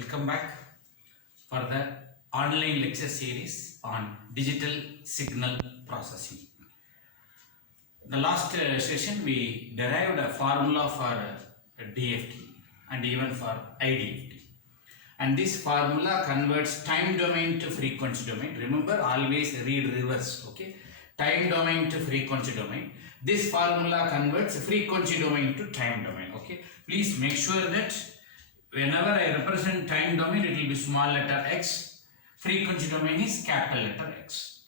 Welcome back for the online lecture series on digital signal processing. The last session we derived a formula for DFT and even for IDFT. And this formula converts time domain to frequency domain. Remember, always read reverse, okay? Time domain to frequency domain. This formula converts frequency domain to time domain, okay? Please make sure that whenever I represent time domain, it will be small letter x. Frequency domain is capital letter X.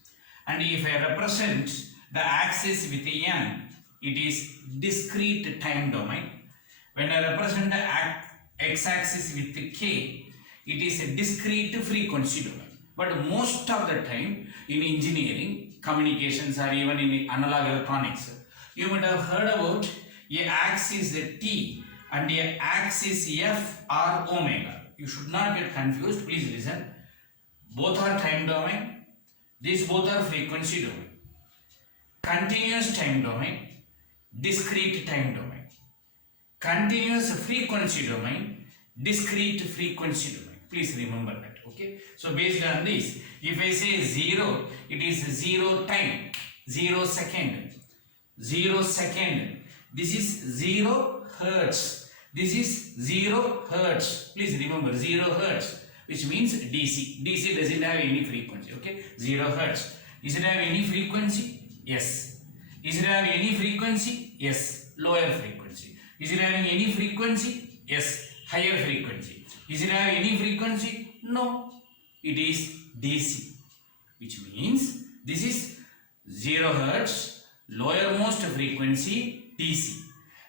And if I represent the axis with n, it is discrete time domain. When I represent the x-axis with k, it is a discrete frequency domain. But most of the time in engineering, communications, or even in analog electronics, you might have heard about a axis t and a axis f or omega. You should not get confused. Please listen. Both are time domain. These both are frequency domain. Continuous time domain, discrete time domain. Continuous frequency domain, discrete frequency domain. Please remember that. Okay. So based on this, if I say 0, it is 0 time, 0 second, 0 second. This is 0 hertz. This is 0 hertz. Please remember 0 hertz, which means DC. DC doesn't have any frequency. Okay. 0 hertz. Does it have any frequency? Yes. Is it having any frequency? Yes. Lower frequency. Is it having any frequency? Yes. Higher frequency. Is it having any frequency? No. It is DC, which means this is 0 hertz, lowermost frequency DC.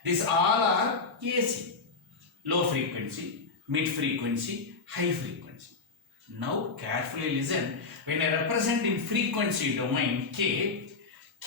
These all are AC, low frequency, mid frequency, high frequency. Now carefully listen. When I represent in frequency domain k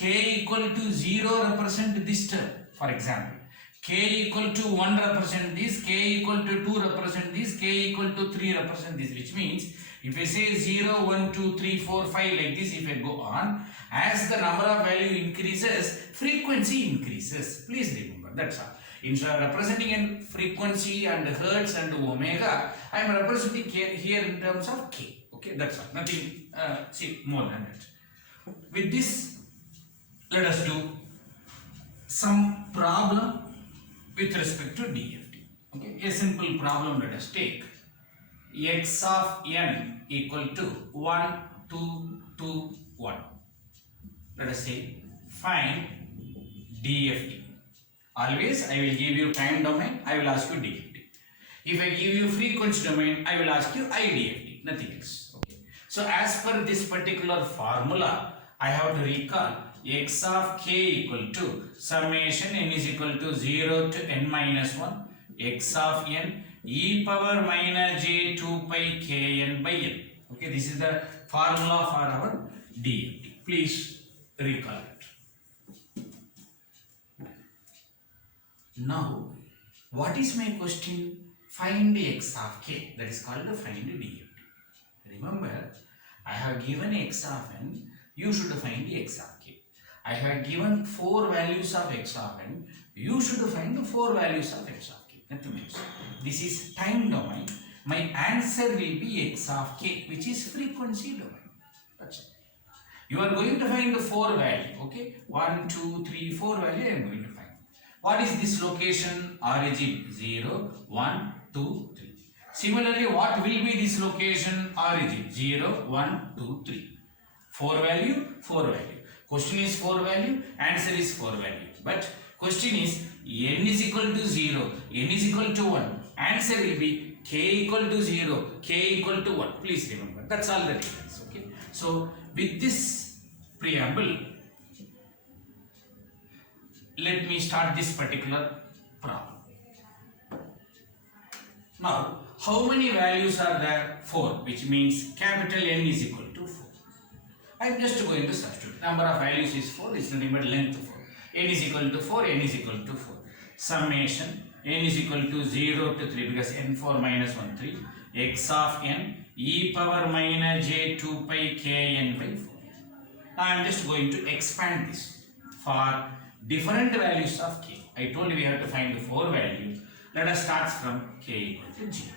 equal to 0 represent this term. For example, k equal to 1 represent this, k equal to 2 represent this, k equal to 3 represent this, which means if I say 0, 1, 2, 3, 4, 5 like this, if I go on, as the number of value increases, frequency increases. Please remember, that's all. Instead of representing in frequency and hertz and omega, I am representing here in terms of k. Okay, that's all. Nothing more than that. With this, let us do some problem with respect to DFT. Okay, a simple problem let us take. X of n equal to 1, 2, 2, 1. Let us say find DFT. Always I will give you time domain, I will ask you DFT. If I give you frequency domain, I will ask you IDFT, nothing else. Okay. So as per this particular formula, I have to recall x of k equal to summation n is equal to 0 to n minus 1 x of n e power minus j 2 pi k n by n. Okay, this is the formula for our DFT. Please recall it. Now, what is my question? Find x of k. That is called find DFT. Remember, I have given x of n. You should find x of k. I have given 4 values of x of n. You should find the 4 values of x of k. Nothing else. This is time domain. My answer will be x of k, which is frequency domain. That's it. You are going to find the 4 value. Okay, 1, 2, 3, 4 value I am going to find. What is this location? Origin 0, 1, 2, 3. Similarly, what will be this location? Origin 0, 1, 2, 3. 4 value, 4 value. Question is 4 value, answer is 4 value. But question is n is equal to 0, n is equal to 1. Answer will be k equal to 0, k equal to 1. Please remember, that's all the difference. Okay. So with this preamble, let me start this particular problem. Now, how many values are there? 4, which means capital N is equal to 4. I am just going to substitute. Number of values is 4, is nothing but length 4. N is equal to 4, N is equal to 4. Summation, N is equal to 0 to 3 because N4 minus 1, 3. X of N, e power minus j 2 pi k n by 4. Now I am just going to expand this for different values of k. I told you we have to find the 4 values. Let us start from k equal to 0.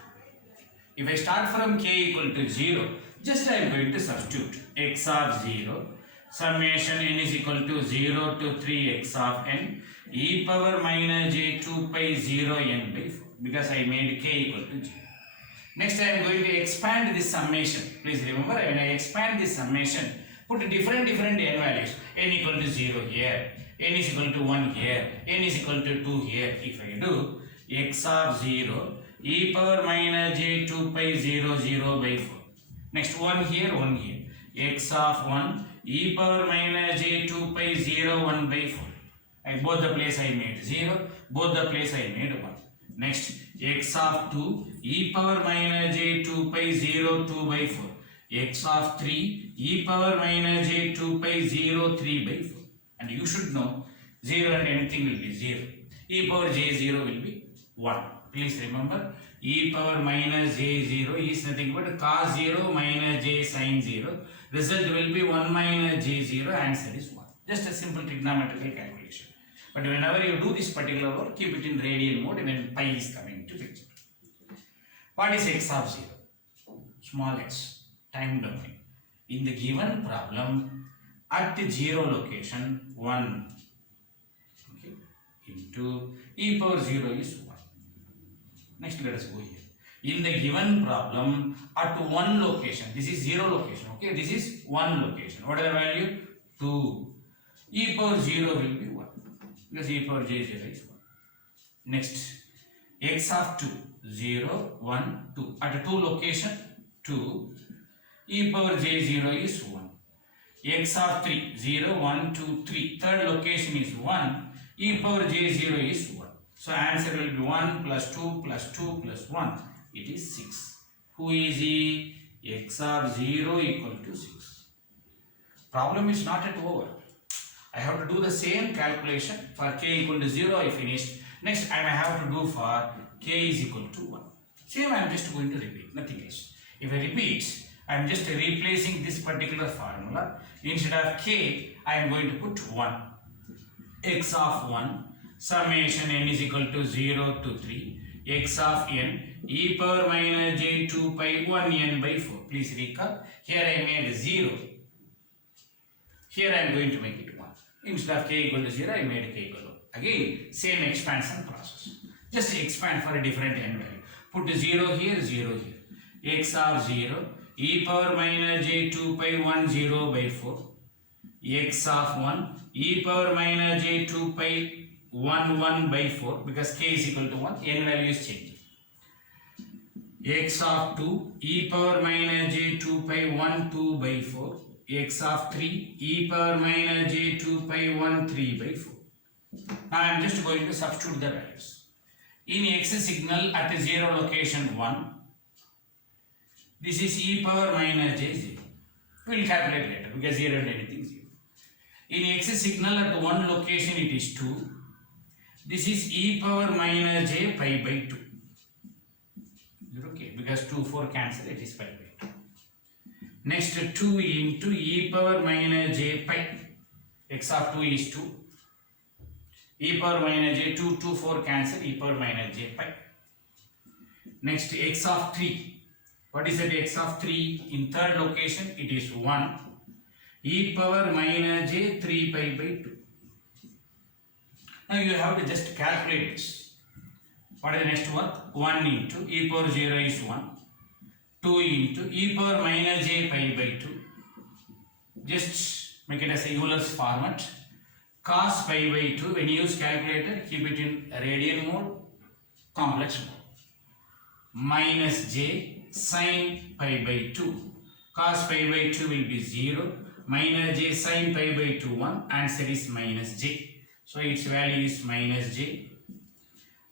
If I start from k equal to 0, just I am going to substitute x of 0, summation n is equal to 0 to 3 x of n e power minus j 2 pi 0 n by 4, because I made k equal to 0. Next I am going to expand this summation. Please remember, when I expand this summation, put different n values. N equal to 0 here, n is equal to 1 here, n is equal to 2 here. If I do x of 0 e power minus j 2 pi 0 0 by 4. Next 1 here, 1 here. X of 1 e power minus j 2 pi 0 1 by 4. And both the place I made 0, both the place I made 1. Next x of 2 e power minus j 2 pi 0 2 by 4. X of 3 e power minus j 2 pi 0 3 by 4. And you should know 0 and anything will be 0. E power j 0 will be 1. Please remember, e power minus j 0 is nothing but cos 0 minus j sin 0. Result will be 1 minus j 0. Answer is 1. Just a simple trigonometrical calculation. But whenever you do this particular work, keep it in radian mode when pi is coming to picture. What is x of 0? Small x, time domain. In the given problem, at 0 location 1, okay, into e power 0 is 1. Next let us go here. In the given problem, at 1 location, this is 0 location, okay, this is 1 location. What is the value? 2. E power 0 will be 1, because e power j 0 is 1. Next, x of 2, 0, 1, 2. At 2 location, 2. E power j 0 is 1. X of 3, 0, 1, 2, 3. Third location is 1. E power j 0 is 1. So answer will be 1 plus 2 plus 2 plus 1. It is 6. Who is he? X of 0 equal to 6. Problem is not yet over. I have to do the same calculation. For k equal to 0 I finished. Next I may have to do for k is equal to 1. Same I am just going to repeat, nothing else. If I repeat, I am just replacing this particular formula. Instead of k, I am going to put 1. X of 1, summation n is equal to 0 to 3. X of n e power minus j 2 pi 1 n by 4. Please recall, here I made 0. Here I am going to make it 1. Instead of k equal to 0, I made k equal to 1. Again, same expansion process. Just expand for a different n value. Put 0 here, 0 here. X of 0 e power minus j 2 pi 1 0 by 4. X of 1 e power minus j 2 pi 1 1 by 4, because k is equal to 1, n value is changing. X of 2 e power minus j 2 pi 1 2 by 4. X of 3 e power minus j 2 pi 1 3 by 4. Now I am just going to substitute the values. In x signal at 0 location 1, this is e power minus j 0. We will calculate later, because 0 and anything 0. In x signal at 1 location it is 2. This is e power minus j pi by 2. Okay, because 2 4 cancel, it is pi by 2. Next 2 into e power minus j pi. X of 2 is 2. E power minus j 2 2 4 cancel, e power minus j pi. Next x of 3. What is that x of 3? In third location it is 1. E power minus j 3 pi by 2. Now you have to just calculate this. What is the next one? 1 into e power 0 is 1. 2 into e power minus j pi by 2. Just make it as a Euler's format. Cos pi by 2, when you use calculator, keep it in radian mode, complex mode. Minus j sin pi by 2. Cos pi by 2 will be 0. Minus j sin pi by 2 1. Answer is minus j. So its value is minus j.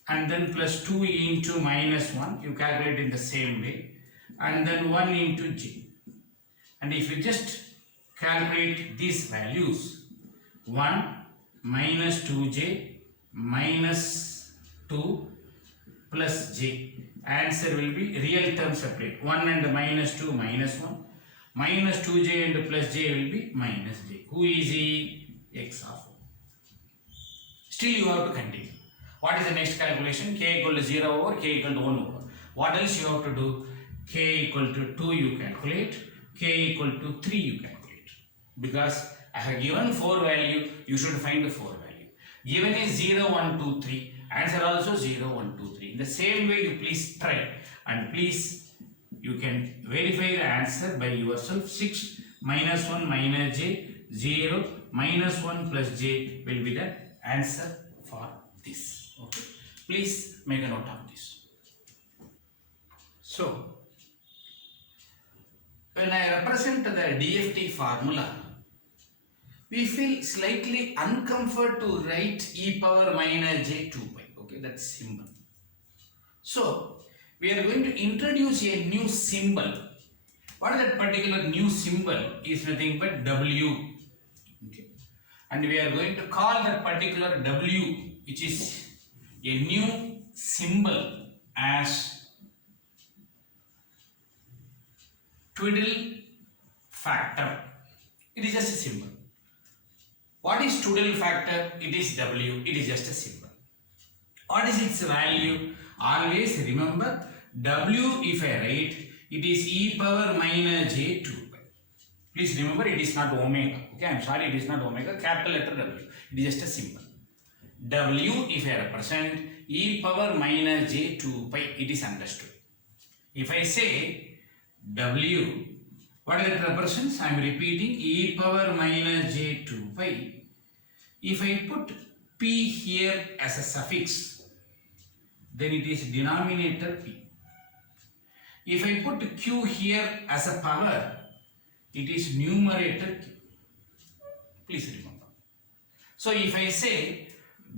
And then plus 2 into minus 1. You calculate in the same way. And then 1 into j. And if you just calculate these values, 1 minus 2j minus 2 plus j. Answer will be real term separate. 1 and minus 2 minus 1. Minus 2j and plus j will be minus j. Who is he? X of 1. Still you have to continue. What is the next calculation? K equal to 0 over, k equal to 1 over. What else you have to do? k equal to 2 you calculate, k equal to 3 you calculate. Because I have given 4 value, you should find 4 value. Given is 0, 1, 2, 3. Answer also 0, 1, 2, 3. In the same way you please try and please you can verify the answer by yourself. 6 minus 1 minus j, 0 minus 1 plus j will be the answer for this. Okay. Please make a note of this. So, when I represent the DFT formula, we feel slightly uncomfort to write e power minus j 2 pi. Okay, that's symbol. So, we are going to introduce a new symbol. What is that particular new symbol? Is nothing but w. Okay. And we are going to call that particular w, which is a new symbol, as twiddle factor. It is just a symbol. What is twiddle factor? It is w. It is just a symbol. What is its value? Always remember, w if I write, it is e power minus j 2 pi. Please remember, it is not omega. Okay, I am sorry, it is not omega. Capital letter w. It is just a symbol. W if I represent e power minus j 2 pi, it is understood. If I say w, what it represents? I am repeating, e power minus j 2 pi. If I put p here as a suffix, then it is denominator p. If I put q here as a power, it is numerator q. Please remember. So if I say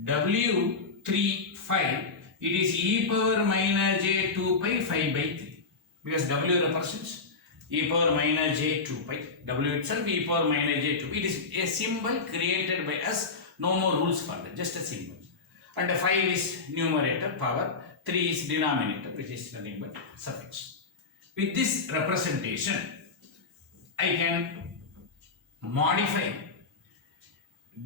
w 3 5, it is e power minus j 2 pi 5 by 3. Because w represents e power minus j 2 pi. W itself e power minus j 2. It is a symbol created by us. No more rules for that. Just a symbol. And 5 is numerator power. 3 is denominator, which is nothing but suffix. With this representation, I can modify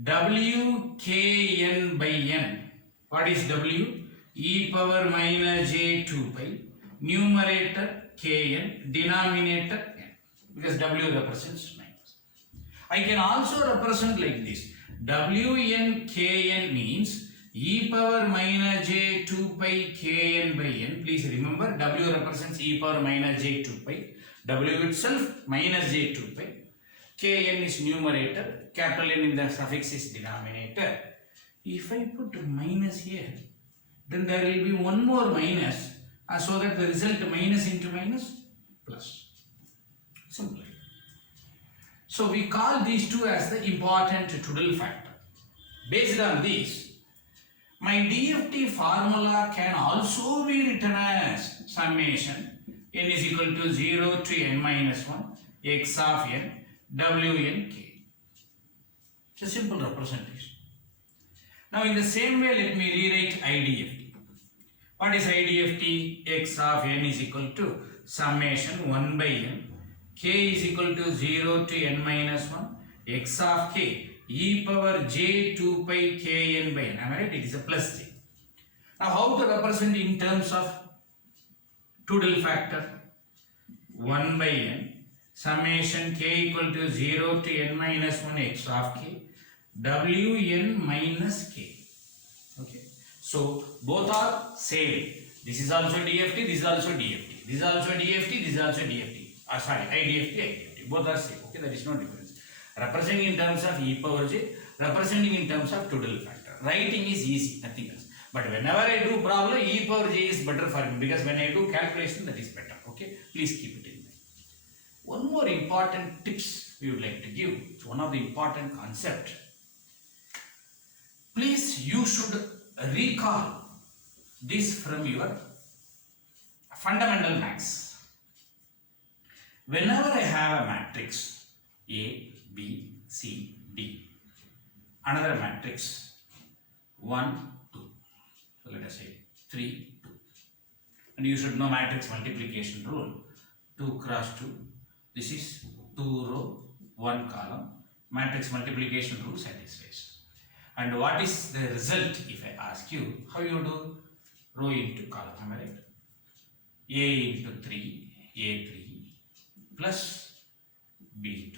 w kn by n. What is w? E power minus j 2 pi, numerator kn, denominator n, because w represents minus. I can also represent like this. Wn kn means e power minus j 2 pi kn by n. Please remember, w represents e power minus j 2 pi. W itself minus j 2 pi. Kn is numerator. Capital N in the suffix is denominator. If I put minus here, then there will be one more minus, so that the result minus into minus plus. Simple. So we call these two as the important twiddle factor. Based on this, my DFT formula can also be written as summation n is equal to 0 to n minus 1 x of n wn k. It's a simple representation. Now in the same way, let me rewrite IDFT. What is IDFT? X of n is equal to summation 1 by n, k is equal to 0 to n minus 1 x of k e power j 2 pi kn by n. Am I right? It is a plus j. Now how to represent in terms of twiddle factor? 1 by n summation k equal to 0 to n minus 1 x of k wn minus k. Okay. So both are same. This is also DFT, this is also DFT. This is also DFT, this is also DFT. Sorry, IDFT. Both are same. Okay, there is no difference. Representing in terms of e power j, representing in terms of twiddle factor. Writing is easy, nothing else. But whenever I do problem, e power j is better for me, because when I do calculation, that is better. Okay, please keep it in mind. One more important tips we would like to give. It's one of the important concept. Please, you should recall this from your fundamental maths. Whenever I have a matrix A, B, C, D, another matrix 1, 2, so let us say 3, 2, and you should know matrix multiplication rule. 2 cross 2, this is 2 row 1 column. Matrix multiplication rule satisfies. And what is the result if I ask you? How you do? Row into column, am I right? A into 3, A3 plus B2.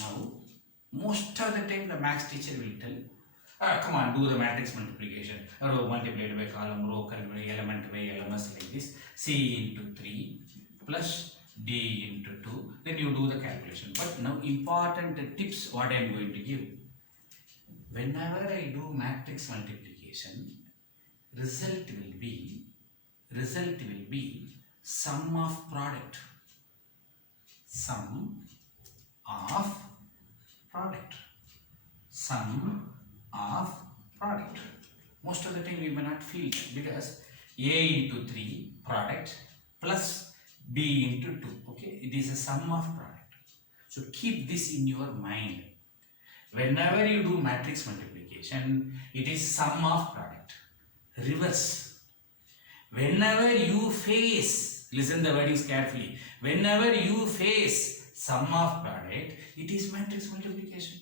Now, most of the time the maths teacher will tell, come on, do the matrix multiplication. Row multiplied by column, row multiplied by element by LMS like this. C into 3 plus D into 2. Then you do the calculation. But now important tips what I am going to give. Whenever I do matrix multiplication, result will be sum of product. Sum of product. Sum of product. Most of the time we may not feel it because A into 3 product plus B into 2. Okay, it is a sum of product. So keep this in your mind. Whenever you do matrix multiplication, it is sum of product. Reverse. Whenever you face, listen the wordings carefully. Whenever you face sum of product, it is matrix multiplication.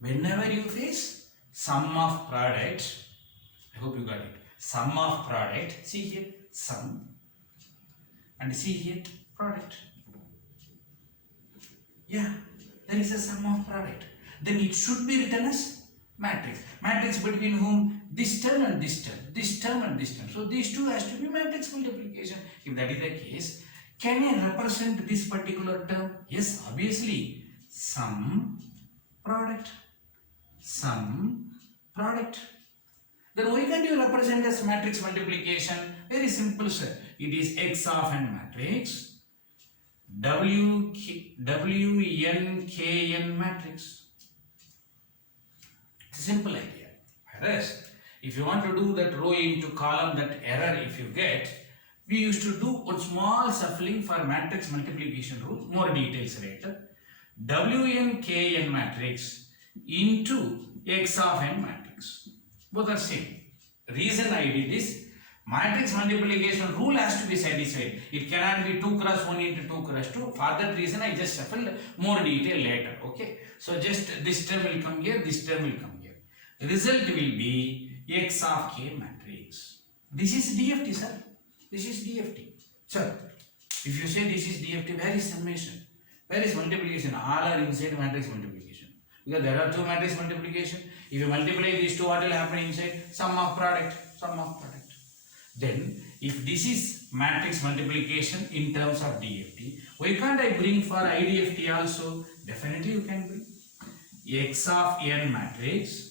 Whenever you face sum of product, I hope you got it. Sum of product, see here sum and see here product. Yeah, there is a sum of product. Then it should be written as matrix. Matrix between whom? This term and this term. This term and this term. So these two has to be matrix multiplication. If that is the case, can I represent this particular term? Yes, obviously. Sum product. Sum product. Then why can't you represent as matrix multiplication? Very simple, sir. It is X of n matrix. WNKN matrix. It's a simple idea. Whereas, if you want to do that row into column, that error if you get, we used to do one small shuffling for matrix multiplication rule, more details later. WNKN matrix into X of n matrix. Both are same. Reason I did is, matrix multiplication rule has to be satisfied. It cannot be 2 cross 1 into 2 cross 2. For that reason, I just shuffled more detail later. Okay. So just this term will come here, this term will come here. The result will be X of K matrix. This is DFT, sir. This is DFT. Sir, if you say this is DFT, where is summation? Where is multiplication? All are inside matrix multiplication. Because there are two matrix multiplication. If you multiply these two, what will happen inside? Sum of product. Sum of product. Then, if this is matrix multiplication in terms of DFT, why can't I bring for IDFT also? Definitely you can bring. X of n matrix,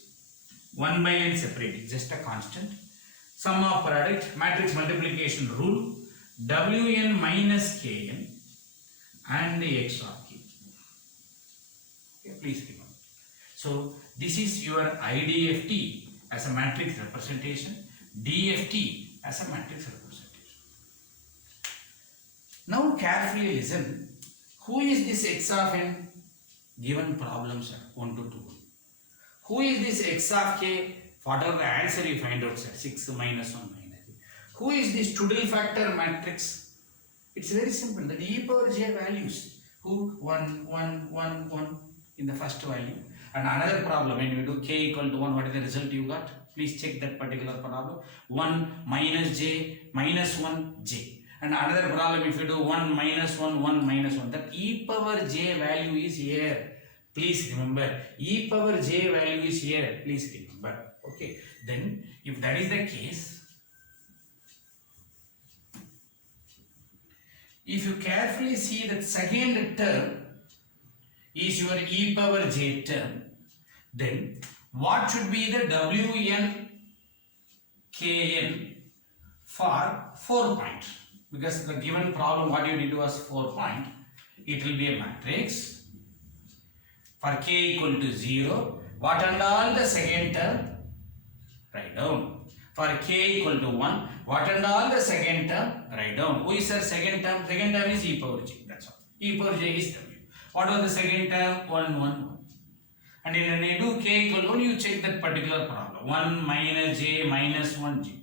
1 by n separated, just a constant. Sum of product, matrix multiplication rule, Wn minus Kn and the X of K. Okay, please remember. So, this is your IDFT as a matrix representation, DFT as a matrix representation. Now carefully listen. Who is this X of n? Given problems 1 to 2. Who is this X of K? Whatever the answer you find out, sir. 6 minus 1 minus 3. Who is this Tudor factor matrix? It's very simple. The e power j values. Who? 1, 1, 1, 1 in the first value. And another problem, when you do k equal to 1, what is the result you got? Please check that particular problem. 1 minus j minus 1 j. And another problem, if you do 1 minus 1, 1 minus 1, that e power j value is here. Please remember, e power j value is here. Please remember. Okay. Then, if that is the case, if you carefully see that second term is your e power j term, then what should be the Wn Kn for 4 point? Because the given problem, what you did was 4 point. It will be a matrix for k equal to 0. What and all the second term? Write down. For k equal to 1, what and all the second term? Write down. Who is the second term? Second term is e power j. That's all. E power j is w. What was the second term? 1, 1, 1. And when you do k equal to 1, you check that particular problem. 1 minus j minus 1 j.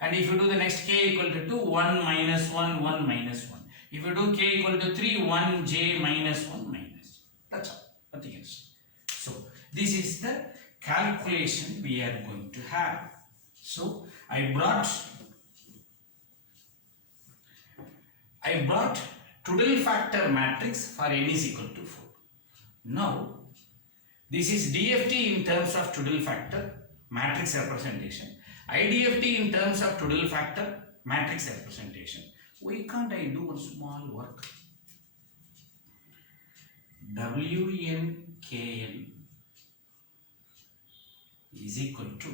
And if you do the next k equal to 2, 1 minus 1, 1 minus 1. If you do k equal to 3, 1 j minus 1 minus. That's all. Nothing else. So, this is the calculation we are going to have. So, I brought I brought Tudel factor matrix for n is equal to 4. Now, this is DFT in terms of Tudel factor matrix representation. IDFT in terms of Tudel factor matrix representation. Why can't I do one small work? WNKN is equal to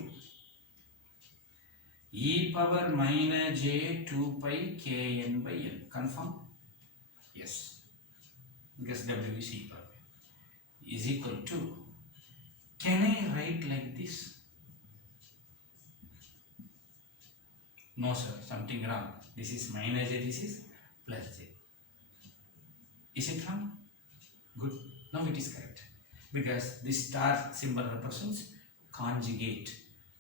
e power minus j 2 pi kn by n. Confirm? Yes. Because W is e power is equal to, can I write like this? No sir, something wrong. This is minus j, this is plus j. Is it wrong? Good. Now it is correct. Because this star symbol represents conjugate,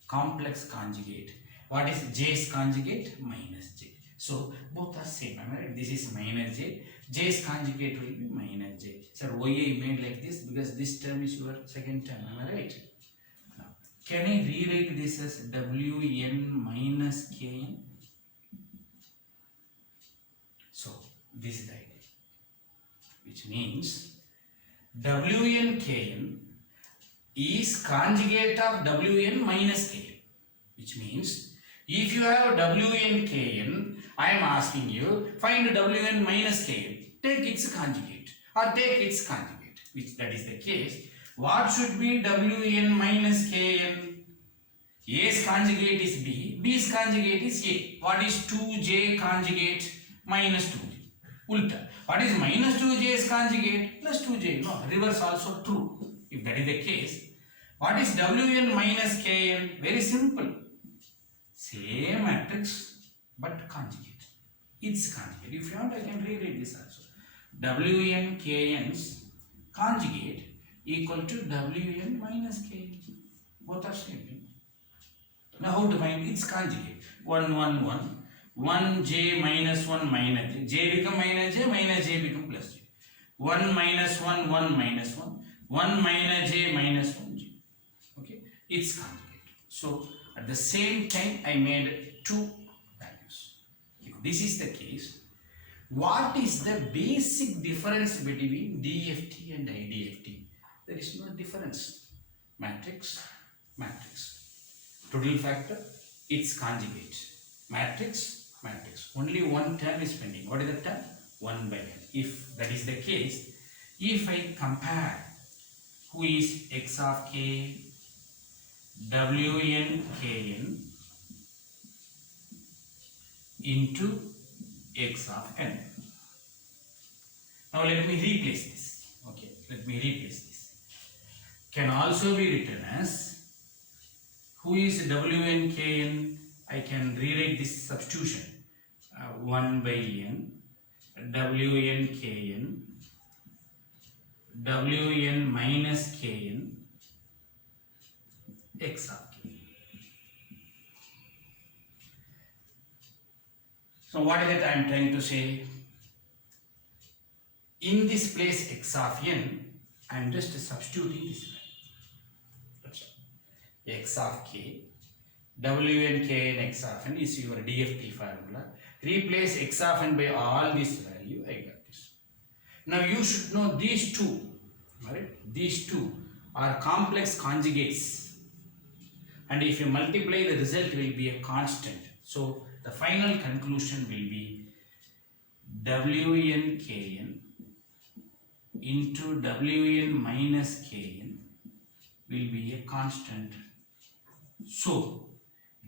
complex conjugate. What is j's conjugate? Minus j. So both are same. Am I right? This is minus j. J's conjugate will be minus j. Sir, why I made like this? Because this term is your second term. Am I right? Now, can I rewrite this as Wn minus kn? So this is the idea. Which means WNKN is conjugate of Wn minus Kn. Which means if you have WNKN, I am asking you find Wn minus Kn. Take its conjugate or take its conjugate. Which that is the case. What should be Wn minus Kn? A's conjugate is B. B's conjugate is A. What is 2j conjugate? Minus 2j. Ulta. What is minus 2j's conjugate? Plus 2j. No, reverse also true. If that is the case, what is Wn minus Kn? Very simple. Same matrix but conjugate. Its conjugate. If you want, I can rewrite this also. Wn Kn's conjugate equal to Wn minus Kn. Both are same. Now how to find its conjugate? 1, 1, 1. 1j minus 1 minus j. J become minus j become plus j. 1 minus 1, 1 minus 1. 1 minus j minus 1j. Okay, its conjugate. So at the same time I made two values. If this is the case, what is the basic difference between DFT and IDFT? There is no difference. Matrix, matrix. Total factor, its conjugate. Matrix, matrix. Only one term is pending. What is the term? 1 by n. If that is the case, if I compare who is x of k, Wn kn into x of n. Now let me replace this. Okay, let me replace this. Can also be written as who is Wn kn. I can rewrite this substitution. 1 by n Wn kn Wn minus kn x of k. So what is it I am trying to say? In this place x of n, I am just substituting this value. That's all. X of k, Wn kn x of n is your DFT formula. Replace x of n by all this value, I got this. Now you should know these two, right? These two are complex conjugates. And if you multiply, the result will be a constant. So the final conclusion will be Wn kn into Wn minus kn will be a constant. So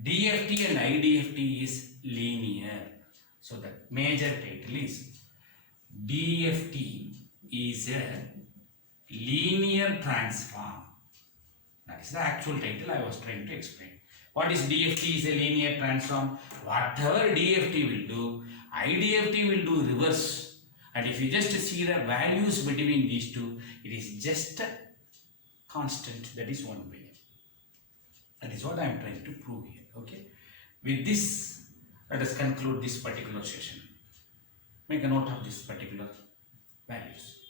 DFT and IDFT is linear. So the major title is DFT is a linear transform. That is the actual title I was trying to explain. What is DFT is a linear transform? Whatever DFT will do, IDFT will do reverse. And if you just see the values between these two, it is just a constant, that is 1 by n. That is what I am trying to prove here. Okay. With this, let us conclude this particular session. Make a note of this particular values.